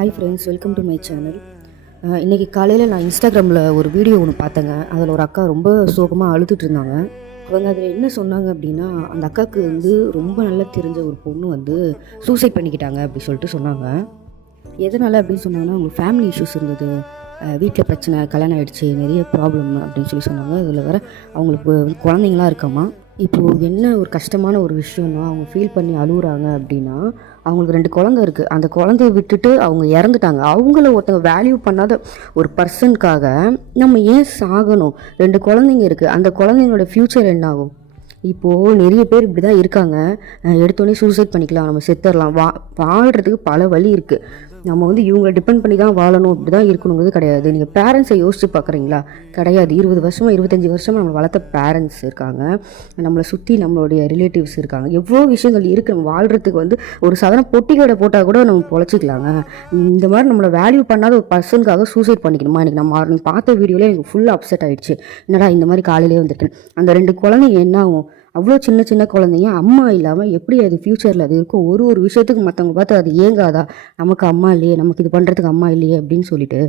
Hi friends, welcome to my channel. இன்றைக்கி காலையில் நான் இன்ஸ்டாகிராமில் ஒரு வீடியோ ஒன்று பார்த்தேங்க. அதில் ஒரு அக்கா ரொம்ப சோகமாக அழுதுட்டு இருந்தாங்க. அவங்க அதில் என்ன சொன்னாங்க அப்படின்னா, அந்த அக்காவுக்கு ரொம்ப நல்லா தெரிஞ்ச ஒரு பொண்ணு சூசைட் பண்ணிக்கிட்டாங்க அப்படி சொல்லிட்டு சொன்னாங்க. எதனால் அப்படின்னு சொன்னாங்கன்னா, அவங்க ஃபேமிலி இஷ்யூஸ் இருந்தது, வீட்டில் பிரச்சனை, கல்யாணம் ஆகிடுச்சு, நிறைய ப்ராப்ளம் அப்படின்னு சொல்லி சொன்னாங்க. இதில் வேறு அவங்களுக்கு குழந்தைங்களாம் இருக்காமா. இப்போது என்ன ஒரு கஷ்டமான ஒரு விஷயம்னா, அவங்க ஃபீல் பண்ணி அழுகுறாங்க அப்படின்னா, அவங்களுக்கு 2 குழந்தை இருக்குது. அந்த குழந்தைய விட்டுட்டு அவங்க இறந்துட்டாங்க. அவங்கள ஒருத்தங்க வேல்யூ பண்ணாத ஒரு பர்சனுக்காக நம்ம ஏன் சாகணும்? 2 குழந்தைங்க இருக்குது. அந்த குழந்தைங்களோட ஃப்யூச்சர் என்ன ஆகும்? இப்போது நிறைய பேர் இப்படி தான் இருக்காங்க. எடுத்தோடனே சூசைட் பண்ணிக்கலாம், நம்ம செத்துடலாம். வாழ்கிறதுக்கு பல வழி இருக்குது. நம்ம இவங்களை டிபெண்ட் பண்ணி தான் வாழணும், இப்படி தான் இருக்கணுங்கிறது கிடையாது. நீங்கள் பேரண்ட்ஸை யோசிச்சு பார்க்குறீங்களா? கிடையாது. 20 வருஷமாக 25 வருஷமாக நம்ம வளர்த்த பேரண்ட்ஸ் இருக்காங்க, நம்மளை சுற்றி நம்மளுடைய ரிலேட்டிவ்ஸ் இருக்காங்க. எவ்வளோ விஷயங்கள் இருக்குது. நம்ம வாழ்கிறதுக்கு ஒரு சாதாரண பொட்டி கடை போட்டால் கூட நம்ம பொழைச்சிக்கலாங்க. இந்த மாதிரி நம்மளை வேல்யூ பண்ணாத ஒரு பர்சனுக்காக சூசைட் பண்ணிக்கணுமா? எனக்கு நான் பார்த்த வீடியோவில் எனக்கு ஃபுல்லாக அப்செட் ஆகிடுச்சு. என்னடா இந்த மாதிரி காலையிலே வந்துட்டு அந்த 2 குழந்தைங்க என்ன ஆகும்? அவ்வளோ சின்ன சின்ன குழந்தைங்க, அம்மா இல்லாமல் எப்படி அது ஃப்யூச்சரில் அது இருக்கும்? ஒரு விஷயத்துக்கு மற்றவங்க பார்த்து அது ஏங்காதா? நமக்கு அம்மா இல்லையே, நமக்கு இது பண்ணுறதுக்கு அம்மா இல்லையே அப்படின்னு சொல்லிட்டு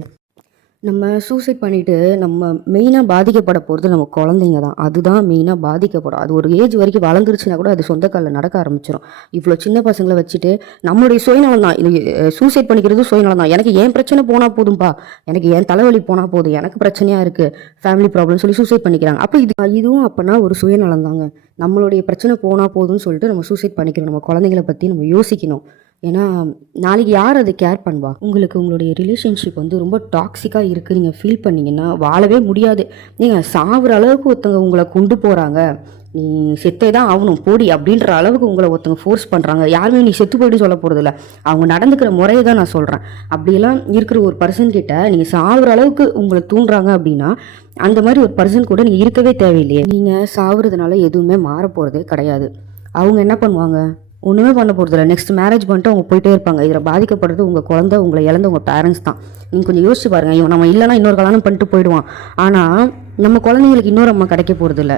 நம்ம சூசைட் பண்ணிவிட்டு நம்ம மெயினாக பாதிக்கப்பட போகிறது நம்ம குழந்தைங்க தான். அதுதான் மெயினாக பாதிக்கப்படும். அது ஒரு ஏஜ் வரைக்கும் வளர்ந்துருச்சுன்னா கூட அது சொந்த காலில் நடக்க ஆரம்பிச்சிடும். இவ்வளோ சின்ன பசங்களை வச்சுட்டு நம்மளுடைய சுயநலம் தான் இது. சூசைட் பண்ணிக்கிறது சுயநலம் தான். எனக்கு ஏன் பிரச்சனை போனால் போதும்பா, எனக்கு ஏன் தலைவலி போனால் போதும், எனக்கு பிரச்சனையாக இருக்குது, ஃபேமிலி ப்ராப்ளம் சொல்லி சூசைட் பண்ணிக்கிறாங்க. அப்போ இதுவும் அப்போனா ஒரு சுயநலம் தாங்க. நம்மளுடைய பிரச்சனை போனால் போதும்னு சொல்லிட்டு நம்ம சூசைட் பண்ணிக்கிறோம். நம்ம குழந்தைங்களை பற்றி நம்ம யோசிக்கணும். ஏன்னா நாளைக்கு யார் அதை கேர் பண்ணுவா? உங்களுக்கு உங்களுடைய ரிலேஷன்ஷிப் ரொம்ப டாக்ஸிக்காக இருக்குது, நீங்கள் ஃபீல் பண்ணிங்கன்னா வாழவே முடியாது. நீங்கள் சாகுற அளவுக்கு ஒருத்தவங்க உங்களை கொண்டு போகிறாங்க, நீ செத்தே தான் ஆகணும் போடி அப்படின்ற அளவுக்கு உங்களை ஒருத்தவங்க ஃபோர்ஸ் பண்ணுறாங்க. யாருமே நீ செத்து போய்ட்டு சொல்ல போகிறதில்ல, அவங்க நடந்துக்கிற முறையை தான் நான் சொல்கிறேன். அப்படியெல்லாம் இருக்கிற ஒரு பர்சன் கிட்ட நீங்கள் சாகுற அளவுக்கு உங்களை தூண்டுறாங்க அப்படின்னா, அந்த மாதிரி ஒரு பர்சன் கூட நீங்கள் இருக்கவே தேவையில்லையே. நீங்கள் சாகுறதுனால எதுவுமே மாற போகிறதே கிடையாது. அவங்க என்ன பண்ணுவாங்க? ஒன்றுமே பண்ண போகிறதில்ல. நெக்ஸ்ட் மேரேஜ் பண்ணிட்டு அவங்க போயிட்டே இருப்பாங்க. இதில் பாதிக்கப்படுறது உங்கள் குழந்தை, உங்களை இழந்த உங்கள் பேரண்ட்ஸ் தான். நீங்கள் கொஞ்சம் யோசிச்சு பாருங்கள். இவன் நம்ம இல்லைனா இன்னொரு கல்யாணம் பண்ணிட்டு போயிடுவான். ஆனால் நம்ம குழந்தைங்களுக்கு இன்னொரு அம்மா கிடைக்க போகிறதில்ல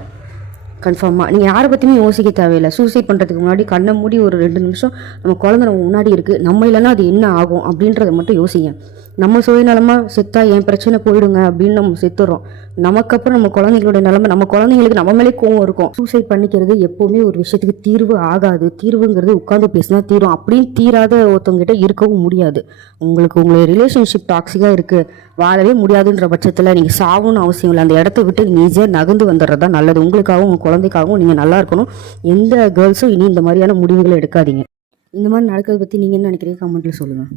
கன்ஃபார்மாக. நீங்கள் யாரை பற்றியுமே யோசிக்க தேவையில்லை. சூசைட் பண்ணுறதுக்கு முன்னாடி கண்ணை மூடி ஒரு 2 நிமிஷம் நம்ம குழந்தை நம்ம முன்னாடி இருக்குது, நம்ம இல்லைன்னா அது என்ன ஆகும் அப்படின்றத மட்டும் யோசிங்க. நம்ம சுயநலமாக செத்தா என் பிரச்சனை போயிடுங்க அப்படின்னு நம்ம செத்துறோம். நமக்கப்புறம் நம்ம குழந்தைங்களோட நிலைமை, நம்ம குழந்தைங்களுக்கு நம்ம மேலே கோவம் இருக்கும். சூசைட் பண்ணிக்கிறது எப்போவுமே ஒரு விஷயத்துக்கு தீர்வு ஆகாது. தீர்வுங்கிறது உட்காந்து பேசினா தீரும். அப்படின்னு தீராத ஒருத்தவங்ககிட்ட இருக்கவும் முடியாது. உங்களுடைய ரிலேஷன்ஷிப் டாக்ஸிக்காக இருக்குது, வாழவே முடியாதுன்ற பட்சத்தில் நீங்கள் சாகணும்னு அவசியம் இல்லை. அந்த இடத்த விட்டு நீங்கள் ஈஸியாக நகர்ந்து வந்துடுறது தான் நல்லது. உங்களுக்காகவும் உங்கள் குழந்தைக்காகவும் நீங்கள் நல்லா இருக்கணும். எந்த கேர்ள்ஸும் இனி இந்த மாதிரியான முடிவுகளை எடுக்காதீங்க. இந்த மாதிரி நடக்கிறத பற்றி நீங்கள் என்ன நினைக்கிறீங்க? கமெண்ட்டில் சொல்லுங்கள்.